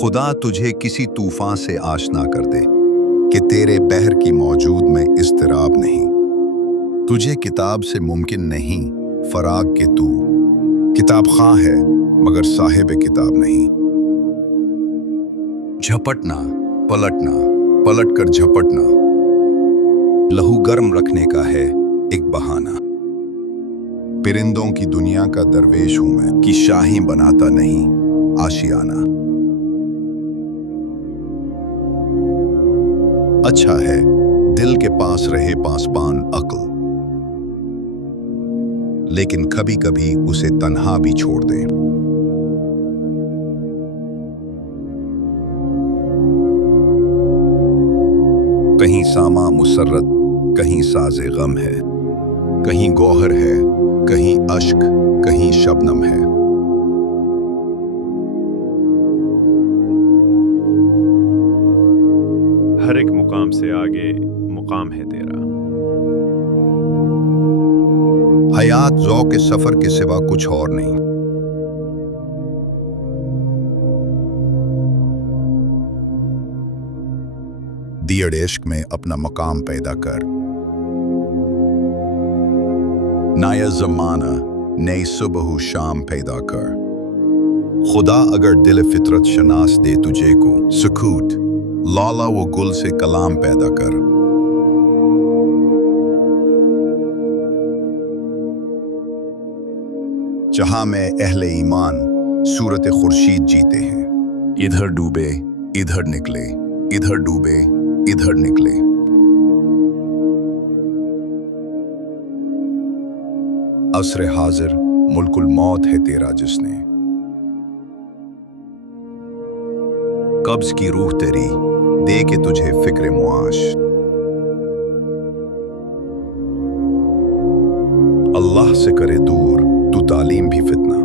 خدا تجھے کسی طوفان سے آشنا کر دے کہ تیرے بحر کی موجود میں اضطراب نہیں۔ تجھے کتاب سے ممکن نہیں فراغ کہ تو کتاب خواں ہے مگر صاحب کتاب نہیں۔ جھپٹنا، پلٹنا، پلٹ کر جھپٹنا، لہو گرم رکھنے کا ہے ایک بہانہ۔ پرندوں کی دنیا کا درویش ہوں میں کہ شاہیں بناتا نہیں آشیانہ۔ اچھا ہے دل کے پاس رہے پاسبان عقل، لیکن کبھی کبھی اسے تنہا بھی چھوڑ دے۔ کہیں ساما مسرت، کہیں ساز غم ہے، کہیں گوہر ہے، کہیں اشک، کہیں شبنم ہے۔ ہر ایک مقام سے آگے مقام ہے تیرا۔ حیات ذوق سفر کے سوا کچھ اور نہیں۔ دیڑ عشق میں اپنا مقام پیدا کر، نیا زمانہ نئی صبح و شام پیدا کر۔ خدا اگر دل فطرت شناس دے تجھے کو، سکوت لالا و گل سے کلام پیدا کر۔ جہاں میں اہل ایمان صورت خورشید جیتے ہیں، ادھر ڈوبے ادھر نکلے، ادھر ڈوبے ادھر نکلے۔ عصر حاضر ملک الموت ہے تیرا جس نے، قبض کی روح تیری دے کے تجھے فکر معاش۔ اللہ سے کرے دور تو تعلیم بھی فتنہ،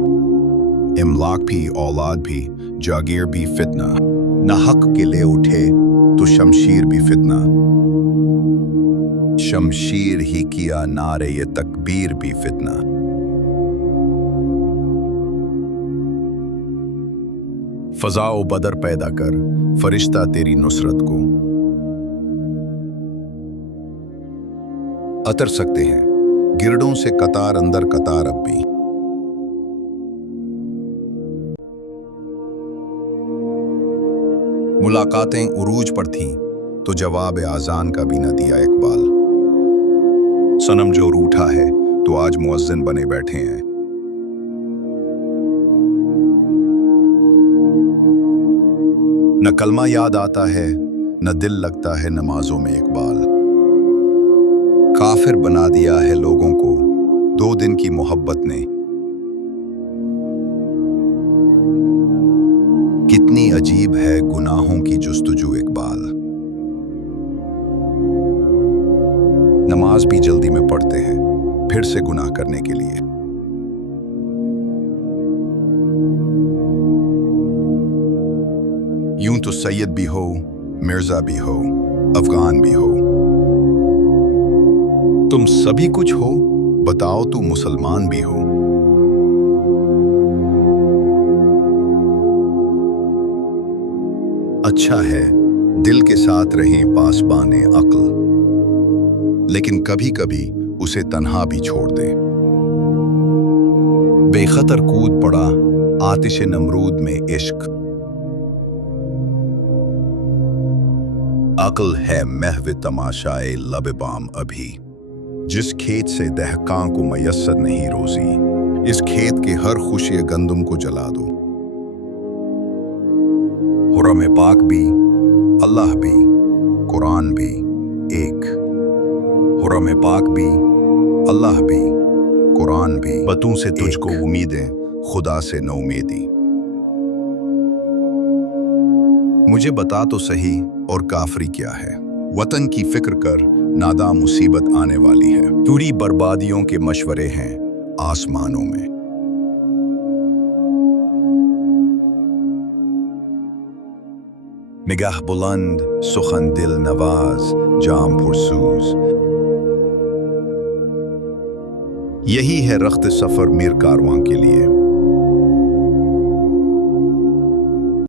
املاک بھی اولاد بھی جاگیر بھی فتنہ۔ نہ حق کے لے اٹھے تو شمشیر بھی فتنہ، شمشیر ہی کیا نعرے یہ تکبیر بھی فتنہ۔ فضا و بدر پیدا کر فرشتہ تیری نصرت کو، اتر سکتے ہیں گرڈوں سے قطار اندر قطار اب بھی۔ ملاقاتیں عروج پر تھیں تو جواب آذان کا بھی نہ دیا اقبال۔ صنم جو روٹھا ہے تو آج مؤذن بنے بیٹھے ہیں۔ نہ کلمہ یاد آتا ہے نہ دل لگتا ہے نمازوں میں اقبال۔ کافر بنا دیا ہے لوگوں کو 2 دن کی محبت نے۔ کتنی عجیب ہے گناہوں کی جستجو اقبال۔ نماز بھی جلدی میں پڑھتے ہیں پھر سے گناہ کرنے کے لیے۔ یوں تو سید بھی ہو، مرزا بھی ہو، افغان بھی ہو، تم سبھی کچھ ہو، بتاؤ تو مسلمان بھی ہو۔ اچھا ہے دل کے ساتھ رہیں پاسبان عقل، لیکن کبھی کبھی اسے تنہا بھی چھوڑ دے۔ بے خطر کود پڑا آتش نمرود میں عشق، عقل ہے محو تماشائے لب بام ابھی۔ جس کھیت سے دہقاں کو میسر نہیں روزی، اس کھیت کے ہر خوشی گندم کو جلا دو۔ حرم پاک بھی اللہ بھی قرآن بھی ایک، حرم پاک بھی اللہ بھی قرآن بھی، بتوں سے تجھ کو امیدیں خدا سے نو امیدی۔ مجھے بتا تو صحیح اور کافری کیا ہے، وطن کی فکر کر نادا مصیبت آنے والی ہے۔ توری بربادیوں کے مشورے ہیں آسمانوں میں۔ نگاہ بلند سخن دل نواز جام پرسوز، یہی ہے رخت سفر میر کارواں کے لیے۔